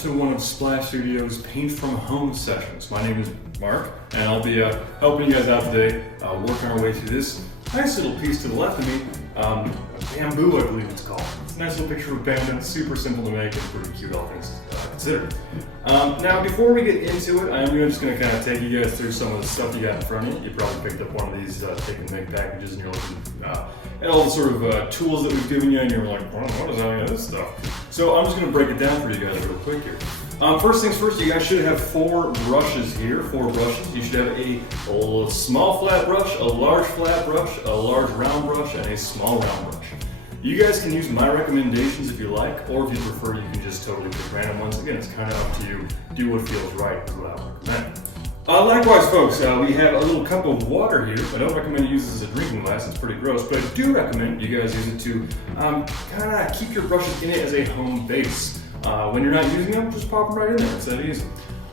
to one of Splash Studio's Paint from Home sessions. My name is Mark, and I'll be helping you guys out today, working our way through this nice little piece to the left of me, a bamboo, I believe it's called. It's a nice little picture of a panda, super simple to make and pretty cute, all things considered. Now, before we get into it, I'm just going to kind of take you guys through some of the stuff you got in front of you. You probably picked up one of these take and make packages, and you're looking at all the sort of tools that we've given you, and you're like, what is any of this stuff? So I'm just going to break it down for you guys real quick here. First things first, you guys should have 4 brushes here, 4 brushes. You should have a small flat brush, a large flat brush, a large round brush, and a small round brush. You guys can use my recommendations if you like, or if you prefer, you can just totally pick random ones. Again, it's kind of up to you. Do what feels right is what I recommend. Likewise, folks, we have a little cup of water here. I don't recommend you use this as a drinking glass, it's pretty gross, but I do recommend you guys use it to kind of keep your brushes in it as a home base. When you're not using them, just pop them right in there, it's that easy.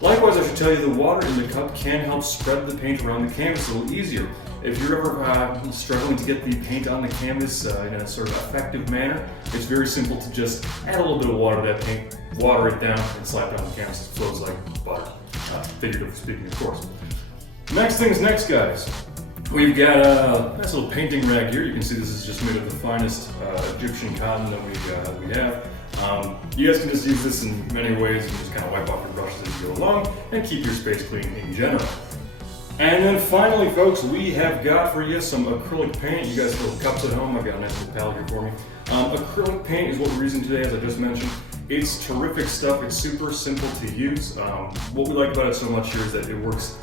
Likewise, I should tell you the water in the cup can help spread the paint around the canvas a little easier. If you're ever struggling to get the paint on the canvas in a sort of effective manner, it's very simple to just add a little bit of water to that paint, water it down, and slap it on the canvas. It flows like butter. Figuratively speaking, of course. Next things next, guys. We've got a nice little painting rag here. You can see this is just made of the finest Egyptian cotton that we have. You guys can just use this in many ways. You can just kind of wipe off your brushes as you go along and keep your space clean in general. And then finally, folks, we have got for you some acrylic paint. You guys have little cups at home. I've got a nice little palette here for me. Acrylic paint is what we're using today, as I just mentioned. It's terrific stuff. It's super simple to use. What we like about it so much here is that it works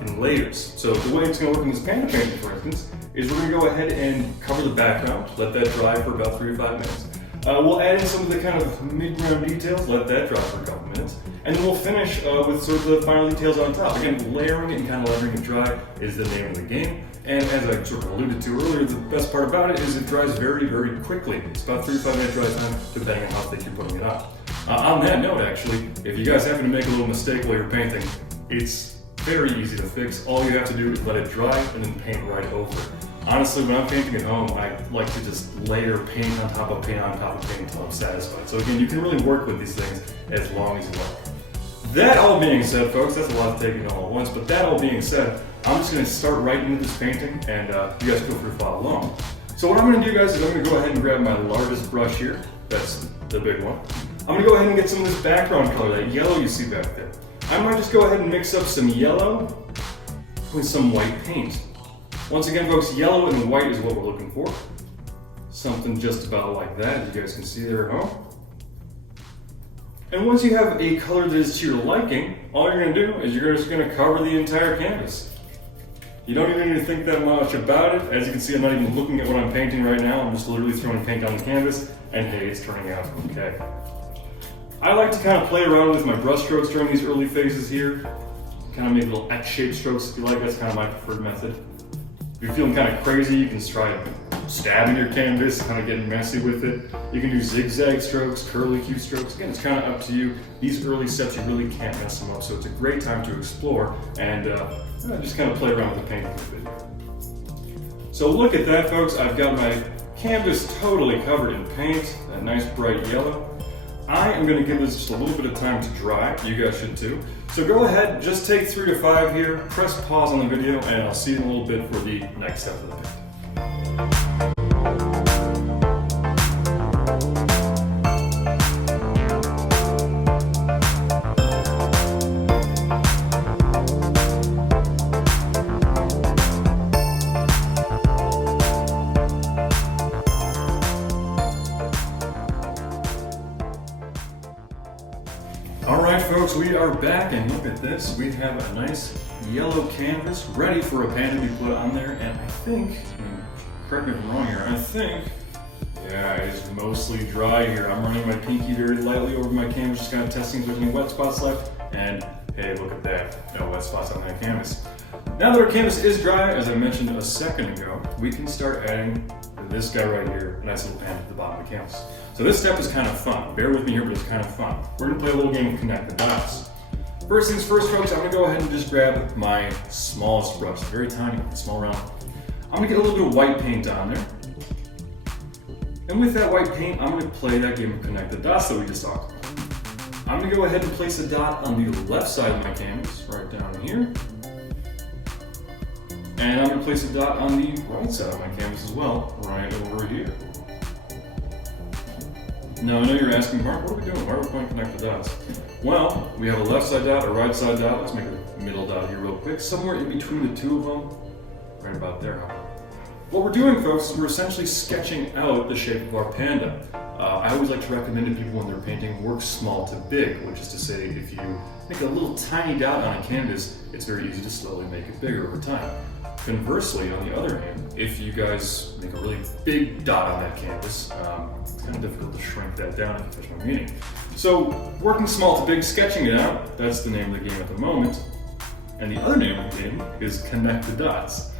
in layers. So the way it's going to work in this panda painting, for instance, is we're going to go ahead and cover the background, let that dry for about 3 to 5 minutes. We'll add in some of the kind of mid-ground details, let that dry for a couple minutes, and then we'll finish with sort of the final details on top. Again, layering it and kind of letting it dry is the name of the game. And as I sort of alluded to earlier, the best part about it is it dries very, very quickly. It's about 3 to 5 minute dry time, depending on how thick you're putting it on. On that note, actually, if you guys happen to make a little mistake while you're painting, it's very easy to fix. All you have to do is let it dry and then paint right over it. Honestly, when I'm painting at home, I like to just layer paint on top of paint on top of paint until I'm satisfied. So again, you can really work with these things as long as you like. That all being said, folks, that's a lot of taking all at once, but that all being said, I'm just going to start right into this painting, and you guys feel free to follow along. So what I'm going to do, guys, is I'm going to go ahead and grab my largest brush here. That's the big one. I'm going to go ahead and get some of this background color, that yellow you see back there. I might just go ahead and mix up some yellow with some white paint. Once again, folks, yellow and white is what we're looking for. Something just about like that, as you guys can see there at home. And once you have a color that is to your liking, all you're going to do is you're just going to cover the entire canvas. You don't even need to think that much about it. As you can see, I'm not even looking at what I'm painting right now. I'm just literally throwing paint on the canvas, and hey, it's turning out okay. I like to kind of play around with my brush strokes during these early phases here. Kind of make little X-shaped strokes if you like. That's kind of my preferred method. If you're feeling kind of crazy, you can try stabbing your canvas, kind of getting messy with it. You can do zigzag strokes, curlicue strokes. Again, it's kind of up to you. These early steps, you really can't mess them up, so it's a great time to explore and just kind of play around with the paint a bit. So look at that, folks. I've got my canvas totally covered in paint, a nice bright yellow. I am going to give this just a little bit of time to dry. You guys should too. So go ahead, just take 3 to 5 here, press pause on the video, and I'll see you in a little bit for the next step of the paint. Alright, folks, we are back, and look at this. We have a nice yellow canvas ready for a panda to be put on there, and I think, correct me if I'm wrong here, I think, yeah, it's mostly dry here. I'm running my pinky very lightly over my canvas, just kind of testing if there's any wet spots left, and hey, look at that, no wet spots on that canvas. Now that our canvas is dry, as I mentioned a second ago, we can start adding this guy right here, a nice little panda at the bottom of the canvas. So this step is kind of fun. Bear with me here, but it's kind of fun. We're gonna play a little game of connect the dots. First things first, folks, I'm gonna go ahead and just grab my smallest brush, very tiny, small round. I'm gonna get a little bit of white paint on there. And with that white paint, I'm gonna play that game of connect the dots that we just talked about. I'm going to go ahead and place a dot on the left side of my canvas, right down here. And I'm going to place a dot on the right side of my canvas as well, right over here. Now, I know you're asking, Mark, what are we doing? Why are we going to connect the dots? Well, we have a left side dot, a right side dot. Let's make a middle dot here real quick. Somewhere in between the two of them, right about there. What we're doing, folks, is we're essentially sketching out the shape of our panda. I always like to recommend to people when they're painting, work small to big, which is to say, if you make a little tiny dot on a canvas, it's very easy to slowly make it bigger over time. Conversely, on the other hand, if you guys make a really big dot on that canvas, it's kind of difficult to shrink that down, if you catch my meaning. So, working small to big, sketching it out, that's the name of the game at the moment. And the other name of the game is connect the dots.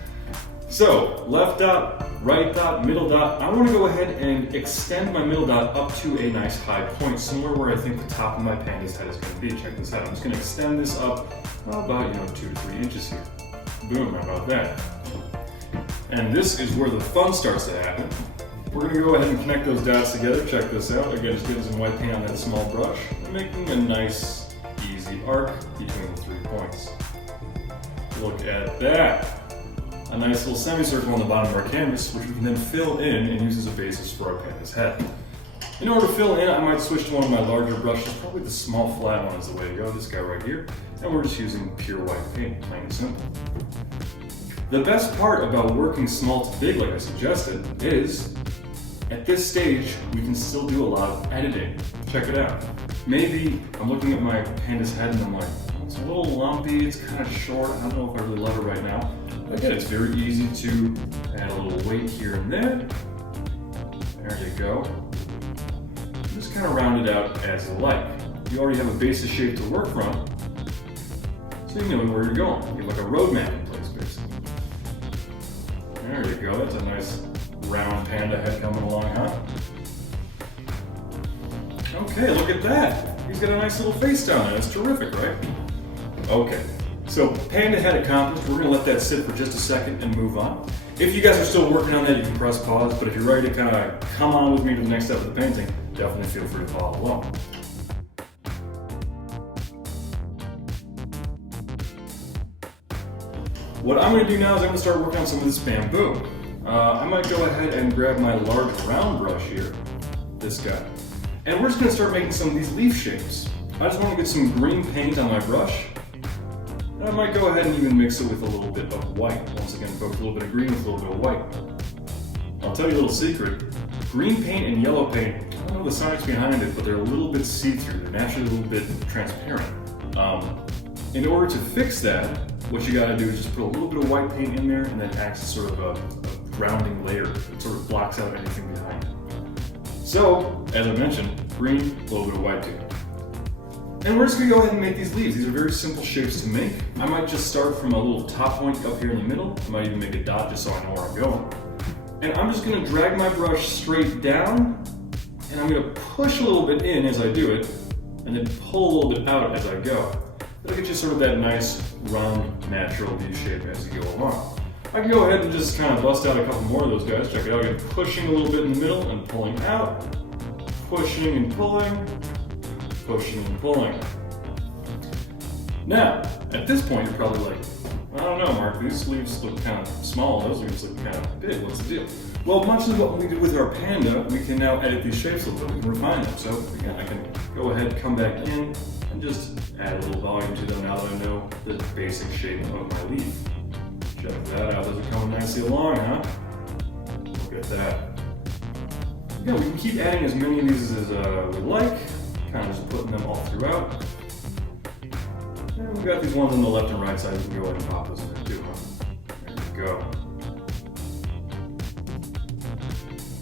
So, left dot, right dot, middle dot. I want to go ahead and extend my middle dot up to a nice high point, somewhere where I think the top of my panda's head is going to be. Check this out. I'm just going to extend this up about 2 to 3 inches here. Boom, how about that? And this is where the fun starts to happen. We're going to go ahead and connect those dots together. Check this out. Again, just getting some white paint on that small brush and making a nice, easy arc between the 3 points. Look at that. A nice little semicircle on the bottom of our canvas, which we can then fill in and use as a basis for our panda's head. In order to fill in, I might switch to one of my larger brushes. Probably the small flat one is the way to go, this guy right here. And we're just using pure white paint, plain and simple. The best part about working small to big, like I suggested, is at this stage, we can still do a lot of editing. Check it out. Maybe I'm looking at my panda's head and I'm like, it's a little lumpy, it's kind of short, I don't know if I really love it right now. But again, it's very easy to add a little weight here and there. There you go. Just kind of round it out as you like. You already have a basis shape to work from, so you know where you're going. You have like a roadmap in place, basically. There you go, that's a nice round panda head coming along, huh? Okay, look at that. He's got a nice little face down there. That's terrific, right? Okay, so panda head accomplished. We're going to let that sit for just a second and move on. If you guys are still working on that, you can press pause, but if you're ready to kind of come on with me to the next step of the painting, definitely feel free to follow along. What I'm going to do now is I'm going to start working on some of this bamboo. I might go ahead and grab my large round brush here, this guy, and we're just going to start making some of these leaf shapes. I just want to get some green paint on my brush, and I might go ahead and even mix it with a little bit of white. Once again, folks, a little bit of green with a little bit of white. I'll tell you a little secret. Green paint and yellow paint, I don't know the science behind it, but they're a little bit see-through. They're naturally a little bit transparent. In order to fix that, what you gotta do is just put a little bit of white paint in there and then acts as sort of a grounding layer. It sort of blocks out anything behind it. So, as I mentioned, green, a little bit of white too. And we're just gonna go ahead and make these leaves. These are very simple shapes to make. I might just start from a little top point up here in the middle. I might even make a dot just so I know where I'm going. And I'm just gonna drag my brush straight down, and I'm gonna push a little bit in as I do it, and then pull a little bit out as I go. That'll get you sort of that nice, round, natural V shape as you go along. I can go ahead and just kind of bust out a couple more of those guys. Check it out, again, pushing a little bit in the middle and pulling out, pushing and pulling, pushing and pulling. Now, at this point, you're probably like, I don't know, Mark, these leaves look kind of small, those leaves look kind of big, what's the deal? Well, much like what we did with our panda, we can now edit these shapes a little bit, we can refine them. So again, I can go ahead, come back in, and just add a little volume to them now that I know the basic shape of my leaf. Check that out, those are coming nicely along, huh? Look at that. Yeah, we can keep adding as many of these as we like, kind of just putting them all throughout. And we've got these ones on the left and right side, we can go ahead and pop those in there too, huh? There we go.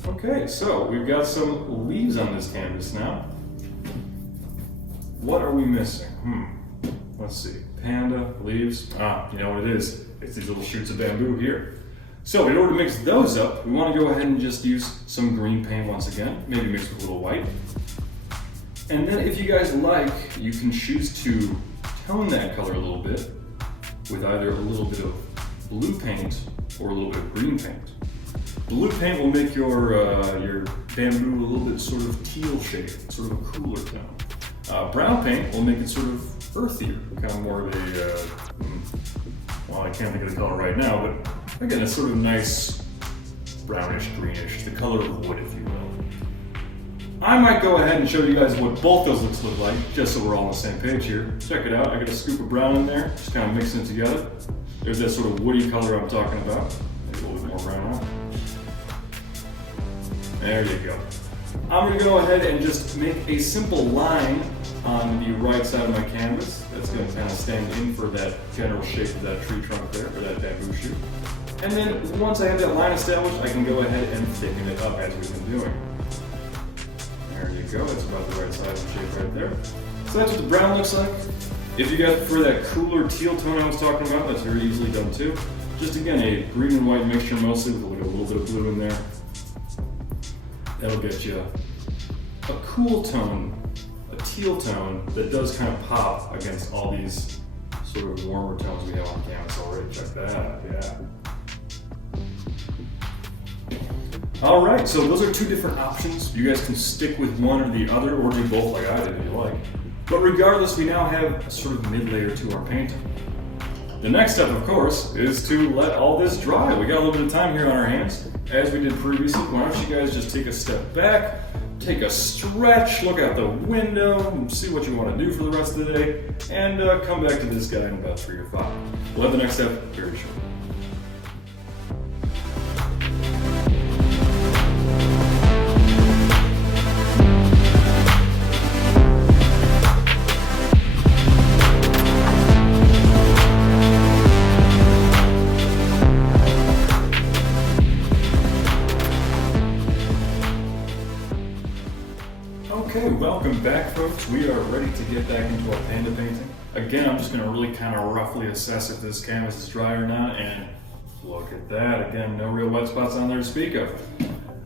Okay, so we've got some leaves on this canvas now. What are we missing? Let's see. Panda, leaves. You know what it is. It's these little shoots of bamboo here. So in order to mix those up, we want to go ahead and just use some green paint once again, maybe mix with a little white. And then if you guys like, you can choose to tone that color a little bit with either a little bit of blue paint or a little bit of green paint. Blue paint will make your bamboo a little bit sort of teal shade, sort of a cooler tone. Brown paint will make it sort of earthier, kind of more of a, well, I can't think of the color right now, but again, a sort of nice brownish, greenish, the color of wood, if you will. I might go ahead and show you guys what both those looks look like, just so we're all on the same page here. Check it out, I got a scoop of brown in there, just kind of mixing it together. There's that sort of woody color I'm talking about. Maybe a little bit more brown on. There you go. I'm going to go ahead and just make a simple line on the right side of my canvas. That's going to kind of stand in for that general shape of that tree trunk there, or that bamboo shoot. And then once I have that line established, I can go ahead and thicken it up as we've been doing. There you go, that's about the right size and shape right there. So that's what the brown looks like. If you guys prefer that cooler teal tone I was talking about, that's very easily done too. Just again, a green and white mixture mostly with a little bit of blue in there. That'll get you a cool tone, a teal tone that does kind of pop against all these sort of warmer tones we have on canvas already. Check that out, yeah. All right, so those are two different options. You guys can stick with one or the other, or do both like I did if you like. But regardless, we now have a sort of mid-layer to our painting. The next step, of course, is to let all this dry. We got a little bit of time here on our hands. As we did previously, why don't you guys just take a step back, take a stretch, look out the window, and see what you want to do for the rest of the day, and come back to this guy in about 3 or 5. We'll have the next step very shortly. Okay, welcome back folks. We are ready to get back into our panda painting. Again, I'm just going to really kind of roughly assess if this canvas is dry or not, and look at that. Again, no real wet spots on there to speak of.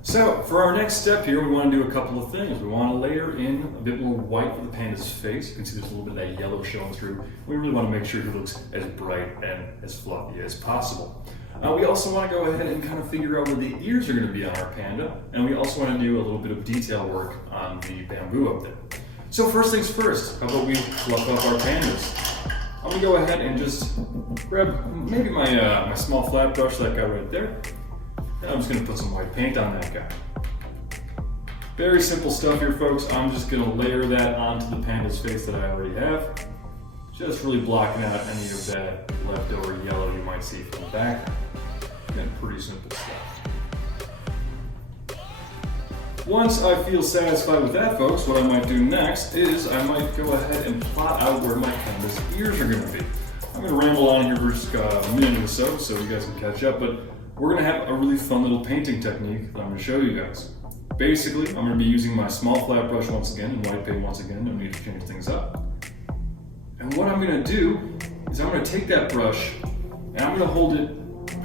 So, for our next step here, we want to do a couple of things. We want to layer in a bit more white for the panda's face. You can see there's a little bit of that yellow showing through. We really want to make sure he looks as bright and as fluffy as possible. We also want to go ahead and kind of figure out where the ears are going to be on our panda, and we also want to do a little bit of detail work on the bamboo up there. So first things first, how about we fluff up our pandas? I'm going to go ahead and just grab maybe my small flat brush, that guy right there, and I'm just going to put some white paint on that guy. Very simple stuff here folks. I'm just going to layer that onto the panda's face that I already have. Just really blocking out any of that leftover yellow you might see from the back. Again, pretty simple stuff. Once I feel satisfied with that, folks, what I might do next is I might go ahead and plot out where my panda's ears are going to be. I'm going to ramble on here for just a minute or so you guys can catch up, but we're going to have a really fun little painting technique that I'm going to show you guys. Basically, I'm going to be using my small flat brush once again and white paint once again. No need to change things up. And what I'm going to do is I'm going to take that brush and I'm going to hold it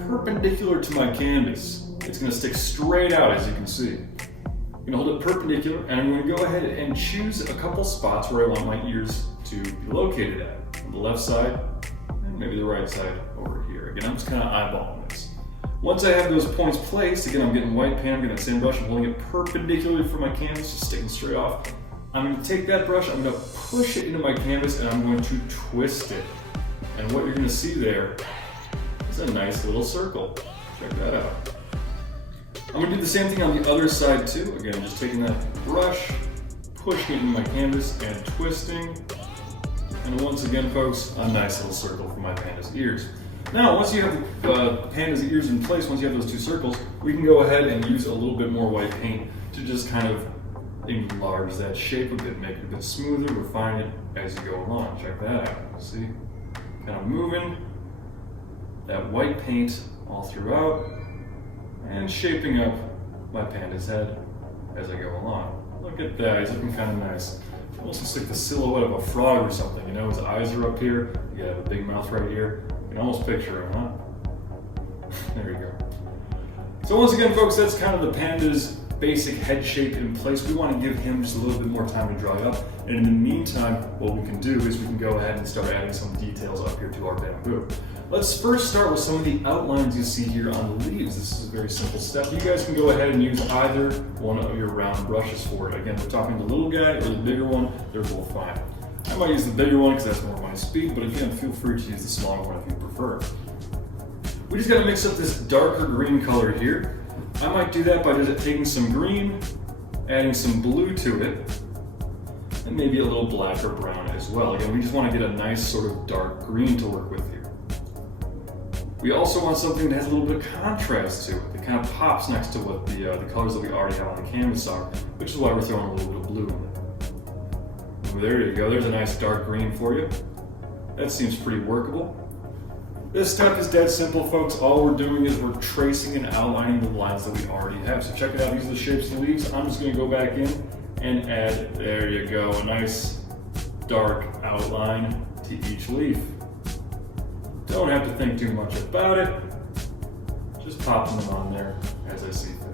perpendicular to my canvas. It's going to stick straight out, as you can see. I'm going to hold it perpendicular and I'm going to go ahead and choose a couple spots where I want my ears to be located at. On the left side and maybe the right side over here. Again, I'm just kind of eyeballing this. Once I have those points placed, again, I'm getting white paint, I'm getting that same brush, I'm holding it perpendicularly from my canvas, just sticking straight off. I'm going to take that brush, I'm going to push it into my canvas, and I'm going to twist it. And what you're going to see there is a nice little circle. Check that out. I'm going to do the same thing on the other side too. Again, just taking that brush, pushing it into my canvas, and twisting. And once again, folks, a nice little circle for my panda's ears. Now, once you have the panda's ears in place, once you have those two circles, we can go ahead and use a little bit more white paint to just kind of enlarge that shape a bit, make it a bit smoother, refine it as you go along. Check that out. See? Kind of moving that white paint all throughout and shaping up my panda's head as I go along. Look at that, he's looking kind of nice. Almost looks like the silhouette of a frog or something, you know, his eyes are up here, you have a big mouth right here. You can almost picture him, huh? There you go. So once again, folks, that's kind of the panda's basic head shape in place. We want to give him just a little bit more time to dry up. And in the meantime, what we can do is we can go ahead and start adding some details up here to our bamboo. let's first start with some of the outlines you see here on the leaves. This is a very simple step. You guys can go ahead and use either one of your round brushes for it. Again, we're talking the little guy or the bigger one, they're both fine. I might use the bigger one because that's more my speed, but again, feel free to use the smaller one if you prefer. We just gotta mix up this darker green color here. I might do that by just taking some green, adding some blue to it, and maybe a little black or brown as well. Again, we just want to get a nice sort of dark green to work with here. We also want something that has a little bit of contrast to it. That kind of pops next to what the colors that we already have on the canvas are, which is why we're throwing a little bit of blue in it. Ooh, there you go, there's a nice dark green for you. That seems pretty workable. This step is dead simple, folks. All we're doing is we're tracing and outlining the lines that we already have. So check it out, these are the shapes of the leaves. I'm just gonna go back in and add, there you go, a nice dark outline to each leaf. Don't have to think too much about it. Just popping them on there as I see fit.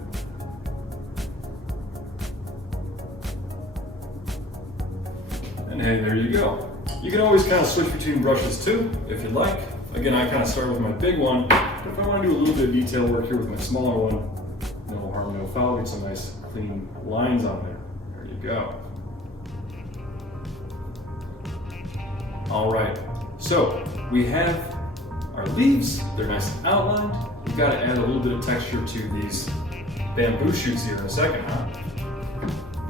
And hey, there you go. You can always kind of switch between brushes too, if you'd like. Again, I kind of start with my big one, but if I want to do a little bit of detail work here with my smaller one, no harm, no foul, get some nice clean lines on there. There you go. All right, so we have our leaves, they're nice and outlined. We've got to add a little bit of texture to these bamboo shoots here in a second, huh?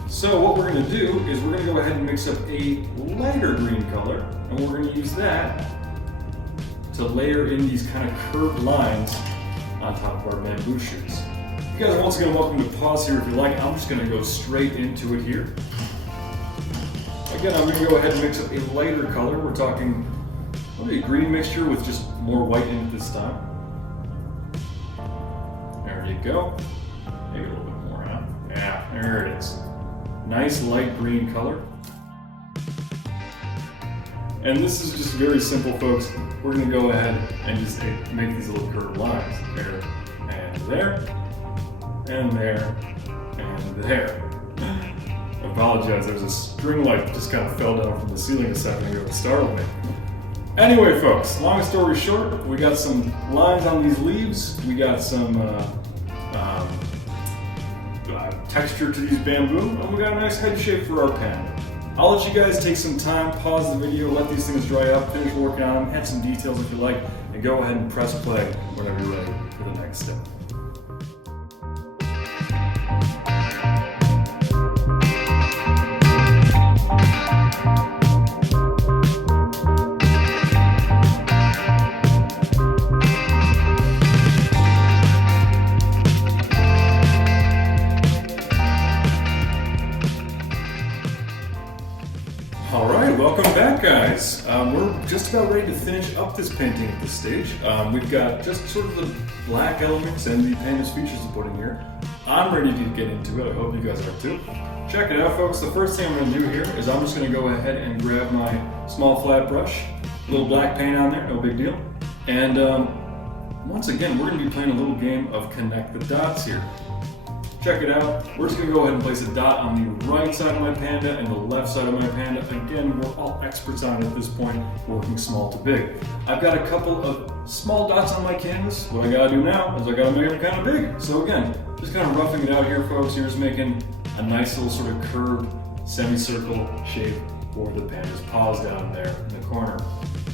So what we're gonna do is we're gonna go ahead and mix up a lighter green color, and we're gonna use that to layer in these kind of curved lines on top of our bamboo shoots. You guys are once again welcome to pause here if you like. I'm just gonna go straight into it here. Again, I'm gonna go ahead and mix up a lighter color. We're talking a green mixture with just more white in it this time. There you go. Maybe a little bit more, huh? Yeah, there it is. Nice light green color. And this is just very simple, folks. We're gonna go ahead and just make these little curved lines. There, and there, and there, and there. I apologize, there's a string light just kind of fell down from the ceiling a second ago and startled me. Anyway, folks, long story short, we got some lines on these leaves. We got some texture to these bamboo, and we got a nice head shape for our panda. I'll let you guys take some time, pause the video, let these things dry up, finish working on them, add some details if you like, and go ahead and press play whenever you're ready for the next step. Welcome back, guys. We're just about ready to finish up this painting at this stage. We've got just sort of the black elements and the panda's features to put in here. I'm ready to get into it. I hope you guys are too. Check it out, folks. The first thing I'm going to do here is I'm just going to go ahead and grab my small flat brush, a little black paint on there, no big deal. And once again, we're going to be playing a little game of connect the dots here. Check it out. We're just going to go ahead and place a dot on the right side of my panda and the left side of my panda. Again, we're all experts on it at this point, working small to big. I've got a couple of small dots on my canvas. What I got to do now is I got to make them kind of big. So again, just kind of roughing it out here, folks. Here's making a nice little sort of curved semicircle shape for the panda's paws down there in the corner.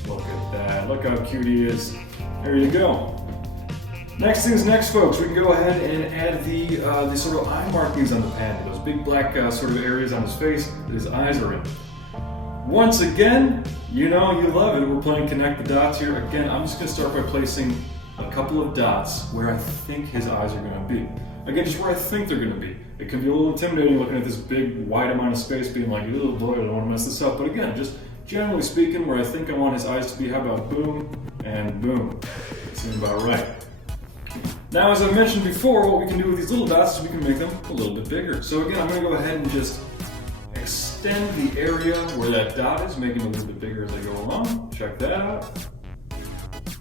Look at that. Look how cute he is. There you go. Next things next, folks, we can go ahead and add the sort of eye markings on the panda, those big black sort of areas on his face that his eyes are in. Once again, you know you love it. We're playing connect the dots here. Again, I'm just going to start by placing a couple of dots where I think his eyes are going to be. Again, just where I think they're going to be. It can be a little intimidating looking at this big, wide amount of space, being like, oh boy, I don't want to mess this up. But again, just generally speaking, where I think I want his eyes to be, how about boom and boom? Seems about right. Now, as I mentioned before, what we can do with these little dots is we can make them a little bit bigger. So again, I'm going to go ahead and just extend the area where that dot is, making it a little bit bigger as I go along. Check that out.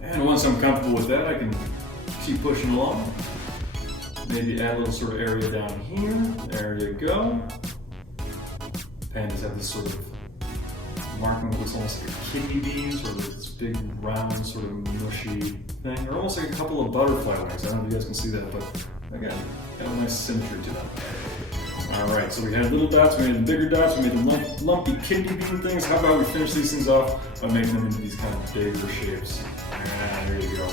And once I'm comfortable with that, I can keep pushing along. Maybe add a little sort of area down here. There you go. Pandas have this sort of marking what looks almost like a kidney bean, sort of this big round sort of mushy thing, or almost like a couple of butterfly wings. I don't know if you guys can see that, but again, got a nice symmetry to them. Alright, so we had little dots, we made them bigger dots, we made them lumpy kidney bean things. How about we finish these things off by making them into these kind of bigger shapes? Ah, there you go.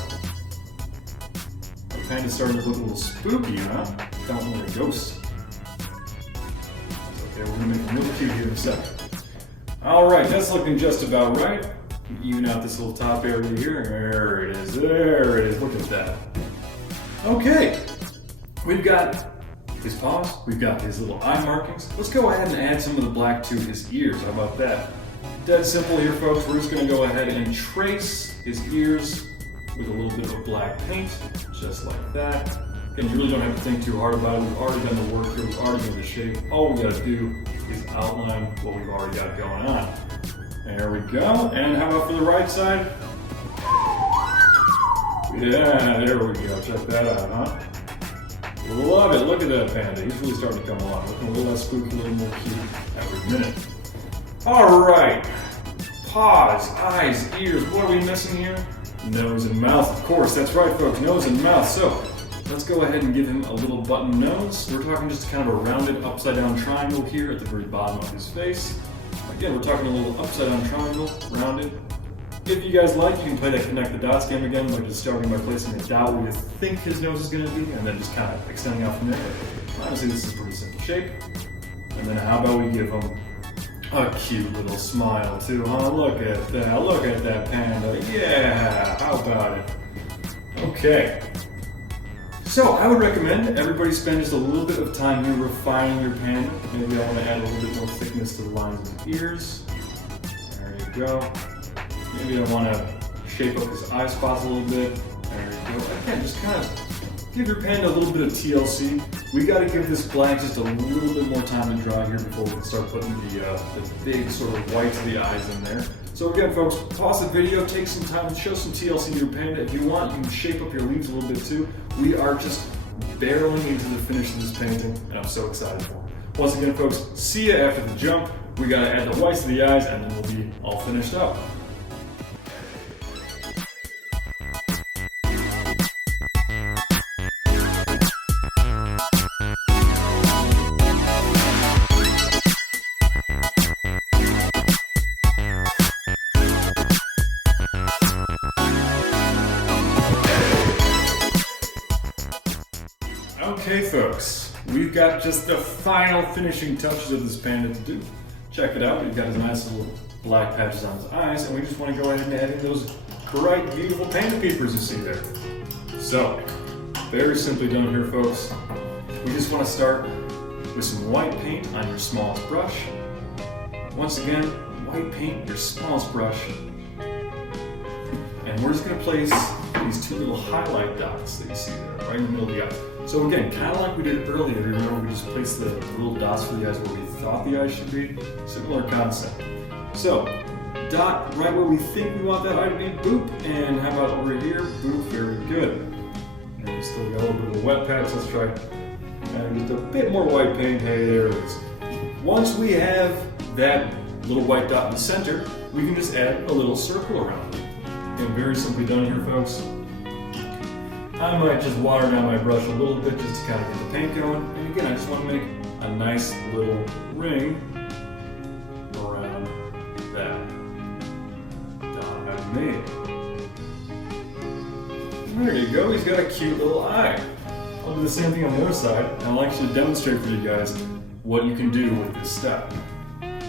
The panda's starting to look a little spooky, huh? Kind of like a ghost. Okay, we're gonna make them real cute here in a second. Alright, that's looking just about right. Even out this little top area here. There it is, there it is, look at that. Okay, we've got his paws, we've got his little eye markings. Let's go ahead and add some of the black to his ears. How about that? Dead simple here, folks. We're just going to go ahead and trace his ears with a little bit of black paint, just like that. Again, you really don't have to think too hard about it. We've already done the work here. We've already done the shape. All we got to do is outline what we've already got going on. There we go. And how about for the right side? Yeah, there we go. Check that out, huh? Love it. Look at that panda. He's really starting to come along. Looking a little less spooky, a little more cute every minute. Alright. Paws, eyes, ears. What are we missing here? Nose and mouth. Of course, that's right, folks. Nose and mouth. So, let's go ahead and give him a little button nose. We're talking just kind of a rounded upside down triangle here at the very bottom of his face. Again, we're talking a little upside down triangle, rounded. If you guys like, you can play that connect the dots game again by just starting by placing a dot where you think his nose is going to be and then just kind of extending out from there. Honestly, this is a pretty simple shape. And then how about we give him a cute little smile too, huh? Look at that panda. Yeah, how about it? Okay. So I would recommend everybody spend just a little bit of time here refining your panda. Maybe I want to add a little bit more thickness to the lines of his ears. There you go. Maybe I want to shape up his eye spots a little bit. There you go. Again, just kind of give your panda a little bit of TLC. We got to give this black just a little bit more time to dry here before we can start putting the big sort of whites of the eyes in there. So again, folks, pause the video, take some time, show some TLC to your panda. If you want, you can shape up your leaves a little bit too. We are just barreling into the finish of this painting, and I'm so excited for it. Once again, folks, see you after the jump. We got to add the whites to the eyes, and then we'll be all finished up. Okay, folks, we've got just the final finishing touches of this panda to do. Check it out, we've got his nice little black patches on his eyes, and we just want to go ahead and add in those bright, beautiful panda peepers you see there. So, very simply done here, folks. We just want to start with some white paint on your smallest brush. Once again, white paint, your smallest brush. And we're just going to place these two little highlight dots that you see there, right in the middle of the eye. So again, kind of like we did earlier, remember we just placed the little dots for the eyes where we thought the eyes should be? Similar concept. So, dot right where we think we want that eye to be, boop, and how about over here, boop, very good. And we still got a little bit of a wet patch, let's try and just a bit more white paint, hey, there it is. Once we have that little white dot in the center, we can just add a little circle around it. Again, very simply done here, folks. I might just water down my brush a little bit just to kind of get the paint going. And again, I just want to make a nice little ring around that dot I've made. There you go, he's got a cute little eye. I'll do the same thing on the other side, and I'd like to demonstrate for you guys what you can do with this step.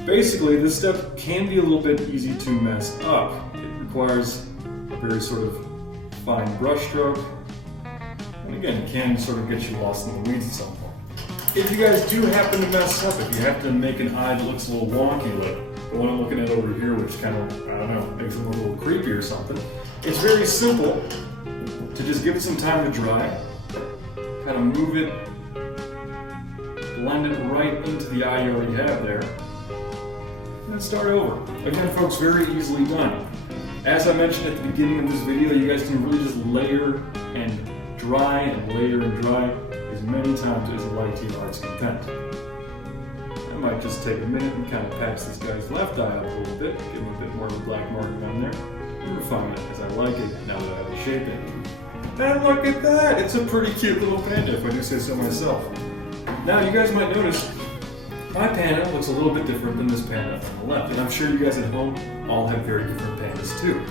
Basically, this step can be a little bit easy to mess up. It requires a very sort of fine brush stroke. And again, it can sort of get you lost in the weeds at some point. If you guys do happen to mess up, if you have to make an eye that looks a little wonky, like the one I'm looking at over here, which kind of, I don't know, makes it look a little creepy or something, it's very simple to just give it some time to dry, kind of move it, blend it right into the eye you already have there, and then start over. Again, folks, very easily done. As I mentioned at the beginning of this video, you guys can really just layer and dry and layer and dry as many times as you like to your heart's content. And might just take a minute and kind of patch this guy's left eye up a little bit, give him a bit more of a black mark on there, and refine it as I like it now that I have the shape in. And look at that! It's a pretty cute little panda, if I do say so myself. Now, you guys might notice my panda looks a little bit different than this panda on the left, and I'm sure you guys at home all have very different pandas too.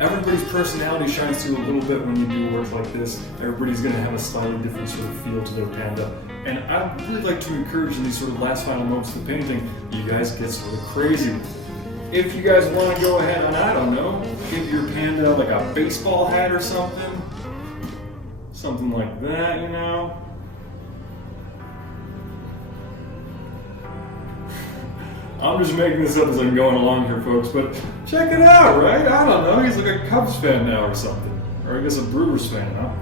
Everybody's personality shines through a little bit when you do work like this. Everybody's going to have a slightly different sort of feel to their panda. And I'd really like to encourage in these sort of last final moments of the painting, you guys get sort of crazy with it. If you guys want to go ahead and, I don't know, give your panda like a baseball hat or something. Something like that, you know. I'm just making this up as I'm going along here, folks, but check it out, right? I don't know, he's like a Cubs fan now or something. Or I guess a Brewers fan, huh?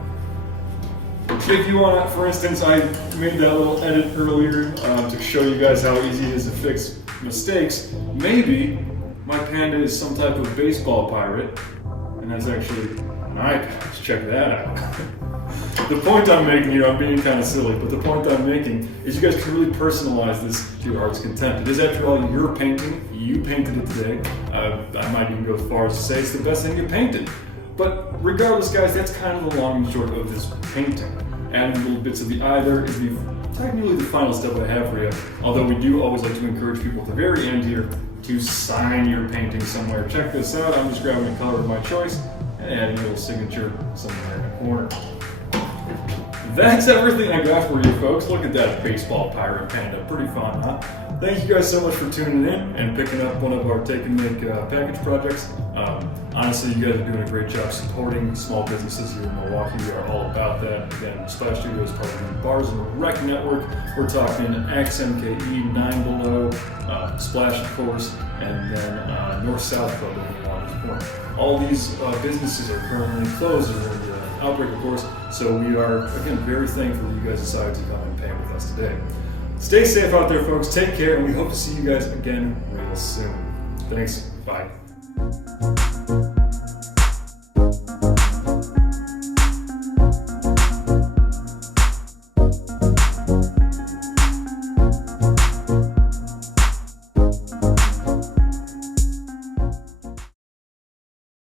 If you want to, for instance, I made that little edit earlier to show you guys how easy it is to fix mistakes. Maybe my panda is some type of baseball pirate, and that's actually an eye patch. Check that out. The point I'm making here, I'm being kind of silly, but the point I'm making is you guys can really personalize this to your heart's content. It is, after all, your painting. You painted it today. I might even go as far as to say it's the best thing you painted. But regardless, guys, that's kind of the long and short of this painting. Adding little bits of the eye there is technically the final step I have for you. Although we do always like to encourage people at the very end here to sign your painting somewhere. Check this out. I'm just grabbing a color of my choice and adding a little signature somewhere in the corner. That's everything I got for you, folks. Look at that baseball pirate panda. Pretty fun, huh? Thank you guys so much for tuning in and picking up one of our Take and Make package projects. Honestly, you guys are doing a great job supporting small businesses here in Milwaukee. We are all about that. Again, Splash Studio is part of the Bars and Rec Network. We're talking XMKE, 9 Below, Splash, of course, and then North-South Club in Milwaukee's Point. All these businesses are currently closed during the outbreak, of course, so we are, again, very thankful that you guys decided to come and paint with us today. Stay safe out there, folks. Take care, and we hope to see you guys again real soon. Thanks. Bye.